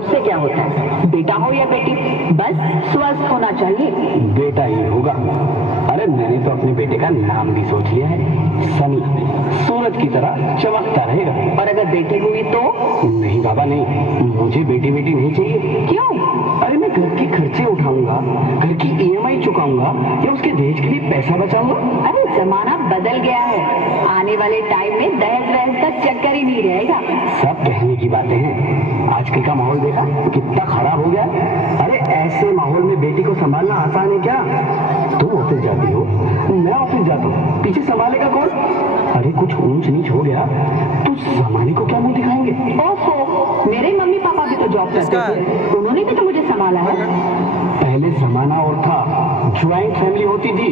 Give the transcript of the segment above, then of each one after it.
उससे क्या होता है, बेटा हो या बेटी, बस स्वस्थ होना चाहिए। बेटा ही होगा। अरे मैंने तो अपने बेटे का नाम भी सोच लिया है, सनी। सूरज की तरह चमकता रहेगा। और अगर बेटी हुई तो? नहीं बाबा नहीं, मुझे बेटी बेटी नहीं चाहिए। क्यों? अरे मैं घर के खर्चे उठाऊंगा, घर की ईएमआई चुकाऊंगा या उसके दहेज के लिए पैसा बचाऊंगा। अरे जमाना बदल गया है, आने वाले टाइम में दहेज वहेज का चक्कर ही नहीं रहेगा। सब कहने की बातें हैं, आजकल का माहौल देखा कितना खराब हो गया। अरे ऐसे माहौल में बेटी को संभालना आसान है क्या? तुम ऑफिस जाती हो, मैं ऑफिस जाता हूँ, पीछे संभालेगा कौन? अरे कुछ ऊंच नीच हो गया तो जमाने को क्या मुंह दिखाएंगे? ओफो, मेरे मम्मी पापा भी तो जॉब करते थे, उन्होंने भी तो मुझे संभाला है। पहले जमाना और था, ज्वाइंट फैमिली होती थी।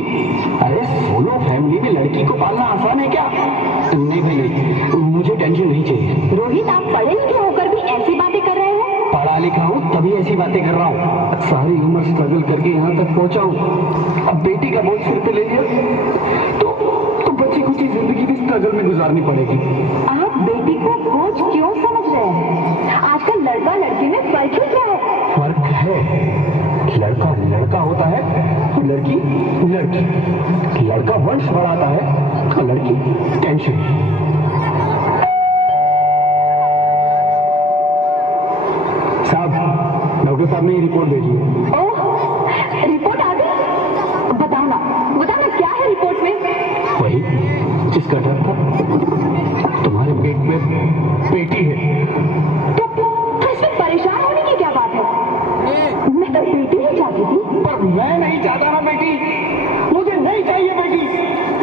अरे सोलो फैमिली में लड़की को पालना आसान है क्या? नहीं भाई नहीं, मुझे टेंशन नहीं चाहिए। रोहित, आप पढ़े लिखे होकर भी ऐसी बातें कर रहे हो? पढ़ा लिखा हूँ तभी ऐसी बातें कर रहा हूँ, सारी उम्र स्ट्रगल करके यहाँ तक पहुँचा हूँ। अब बेटी का बोझ सिर पे ले लिया तो बची कुछ जिंदगी भी स्ट्रगल में गुजारनी पड़ेगी। आप बेटी को बोझ क्यों समझ रहे हैं? आजकल लड़का लड़की में फर्क ही क्या है? फर्क है, लड़का लड़का होता है और लड़की लड़की। लड़का वंश बढ़ाता है और लड़की टेंशन। साहब, डॉक्टर साहब ने ये रिपोर्ट भेजी है। ओह, रिपोर्ट आ गई? बताओ ना क्या है रिपोर्ट में? वही जिसका डर था, तुम्हारे पेट में बेटी है। तो इसमें परेशान होने की क्या बात है? मैं तो बेटी ही चाहती थी। पर मैं नहीं चाहता ना बेटी, मुझे नहीं चाहिए बेटी।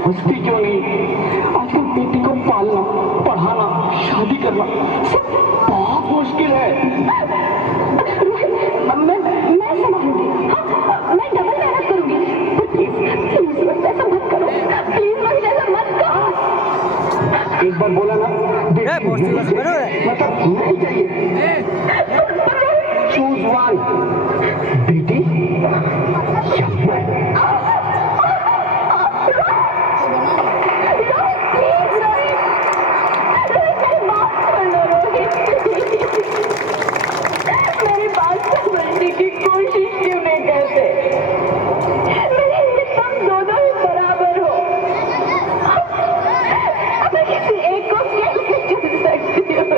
हंसती क्यों नहीं? आजकल बेटी को पालना, पढ़ाना, शादी करना सब बहुत मुश्किल है। मैं संभालूंगी, हाँ, मैं डबल मेहनत करूंगी। प्लीज ऐसा मत करो, प्लीज रोहित, ऐसा मत करो। एक बार बोला ना बेटी मतलब नहीं चाहिए। चूज वन, बेटी या मैं। मेरी बात समझने की कोशिश क्यों नहीं करते? मेरे लिए तुम दोनों ही बराबर हो। मैं किसी एक को कैसे चुन सकती हूँ?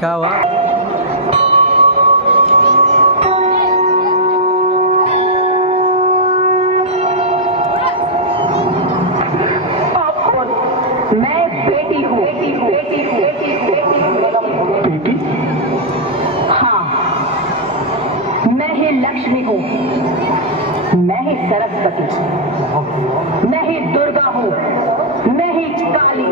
क्या हुआ? मैं बेटी हूँ। बेटी? हाँ, मैं ही लक्ष्मी हूँ, मैं ही सरस्वती, मैं ही दुर्गा हूँ, मैं ही काली,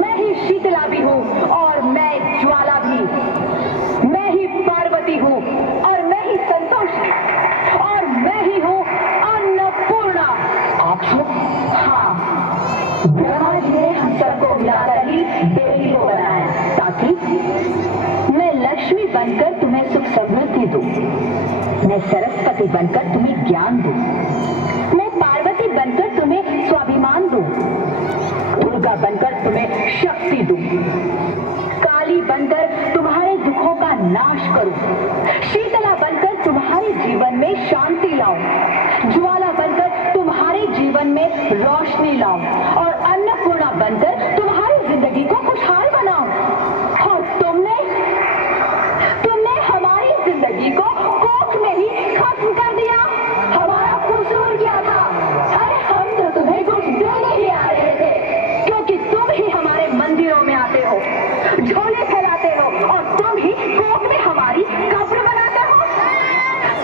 मैं ही शीतला भी हूँ और मैं ज्वाला भी, मैं ही पार्वती हूँ और मैं ही संतोषी और मैं ही हूँ अन्नपूर्णा। आप सब? हाँ, ब्रह्मा जी ने हम सबको मिलाकर ही देवी को बनाया ताकि मैं लक्ष्मी बनकर तुम्हें सुख समृद्धि दूं, मैं सरस्वती बनकर तुम्हें ज्ञान दूं, मैं पार्वती बनकर तुम्हें स्वाभिमान दूं, दुर्गा बनकर तुम्हें शक्ति दूं, काली बनकर तुम्हारे दुखों का नाश करूं, शीतला बनकर तुम्हारे जीवन में शांति लाऊं, ज्वाला बनकर तुम्हारे जीवन में रोशनी लाऊं और अन्नपूर्णा बनकर तुम्हारी जिंदगी को खुशहाल बनाऊं। और तुमने हमारी जिंदगी को कोख में ही खत्म कर दिया। हमारा कसूर क्या था? अरे हम तो तुम्हें कुछ देने ही आ रहे थे, क्योंकि तुम ही हमारे मंदिरों में आते हो, झोले फैलाते हो और तुम ही कोख में हमारी कब्र बनाते हो।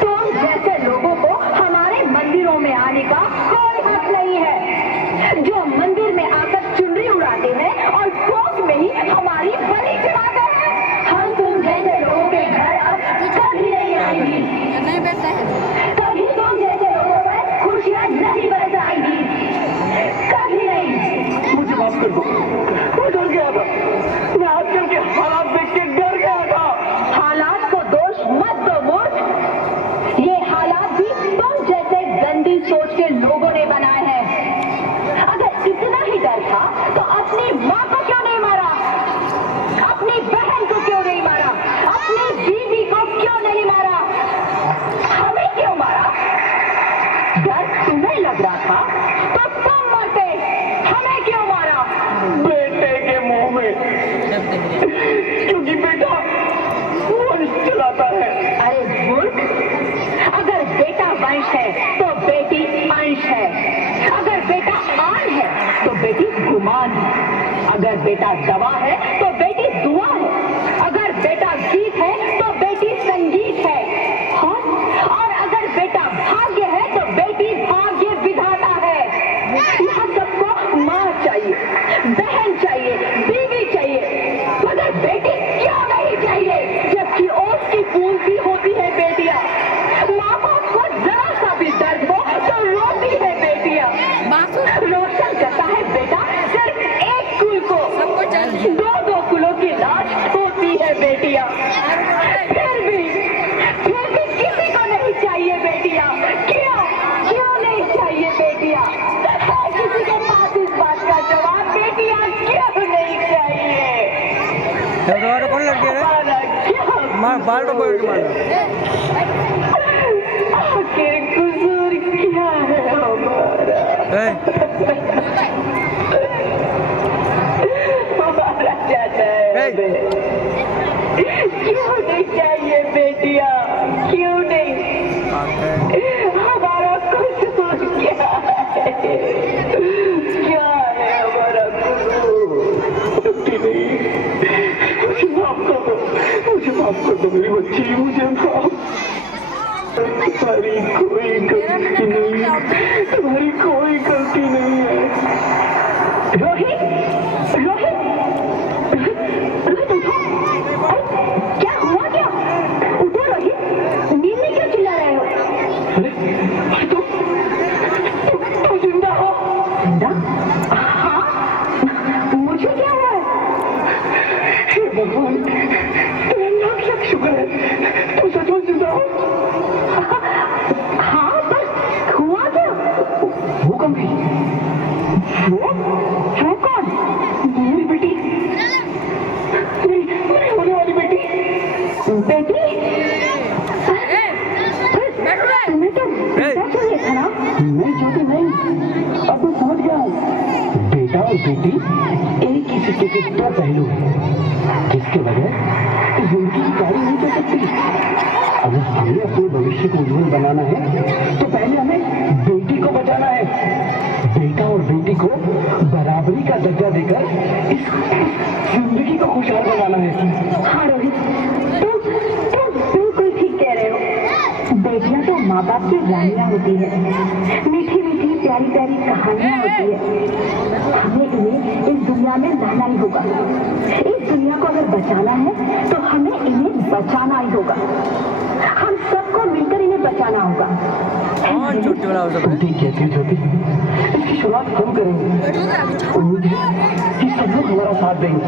तुम जैसे लोगों को हमारे मंदिरों में आने का कोई हक नहीं है। जो मंदिर अगर बेटा दवा है तो बेटी दुआ है, अगर बेटा गीत है तो बेटी संगीत है, और अगर बेटा भाग्य है तो बेटी भाग्य विधाता है। यहाँ सबको माँ चाहिए, बहन चाहिए, बीवी चाहिए, मगर बेटी क्यों नहीं चाहिए? जबकि ओस की पूंजी होती है बेटियां। माँ बाप को जरा सा भी दर्द हो तो रोती है बेटियां। रोशन करता है बेटा सिर्फ एक कुल को, दो कुलों की लाज होती है बेटियां। फिर भी किसी को नहीं चाहिए बेटियां। क्यों नहीं चाहिए बेटियां? है किसी के पास इस बात का जवाब? बेटियां क्यों नहीं चाहिए? तुम्हारा कौन लड़की है रे? मार बाल तो पकड़ के मारना। आखिर कसूर क्या है हमारा? हमारा जाता है। क्यों नहीं चाहिए बेटियां? क्यों नहीं? हमारा कसूर क्या है? क्या है हमारा कसूर? मुझे माफ कर दो, मुझे माफ कर दो मेरी बच्ची, मुझे माफ। तुम्हारी कोई गलती नहीं, तुम्हारी कोई गलती नहीं है। रोहित, रोहित, रोहित उठो। क्या हुआ क्या? उठो रोहित, नींद में क्यों चिल्ला रहे हो? अरे तुम जिंदा हो? जिंदा? हाँ, मुझे क्या हुआ है? हे भगवान, तेरा लाख लाख शुक्र है, तुम सचमुच जिंदा हो। हाँ, बस हुआ क्या? वो कौन थी? वो कौन? मेरी बेटी, मेरी होने वाली बेटी। बेटी? तुम्हें तो बेटा चाहिए था ना? नहीं ज्योति नहीं, अब मैं समझ गया हूँ। बेटा और बेटी एक ही सिक्के के दो पहलू हैं, जिसके बगैर इस जिंदगी की गाड़ी नहीं चल सकती। अगर हमें अपने भविष्य को उज्जवल बनाना है तो पहले हमें बेटी को बचाना है। बेटा और बेटी को बराबरी का दर्जा देकर इस जिंदगी को खुशहाल बनाना है। हाँ रोहित, तुम बिल्कुल ठीक कह रहे हो। बेटियां तो माँ बाप की रानियां होती है, मीठी मीठी प्यारी प्यारी कहानियां होती है। हमें इन्हें इस दुनिया में लाना ही होगा। इस दुनिया को अगर बचाना है तो हमें इन्हें बचाना ही होगा। हम सबको मिलकर इन्हें बचाना होगा। कौन छोटी वाला हो तुम ठीक कहती हो ज्योति, इसकी शुरुआत हम करेंगे। उम्मीद है कि सब लोग हमारा साथ देंगे।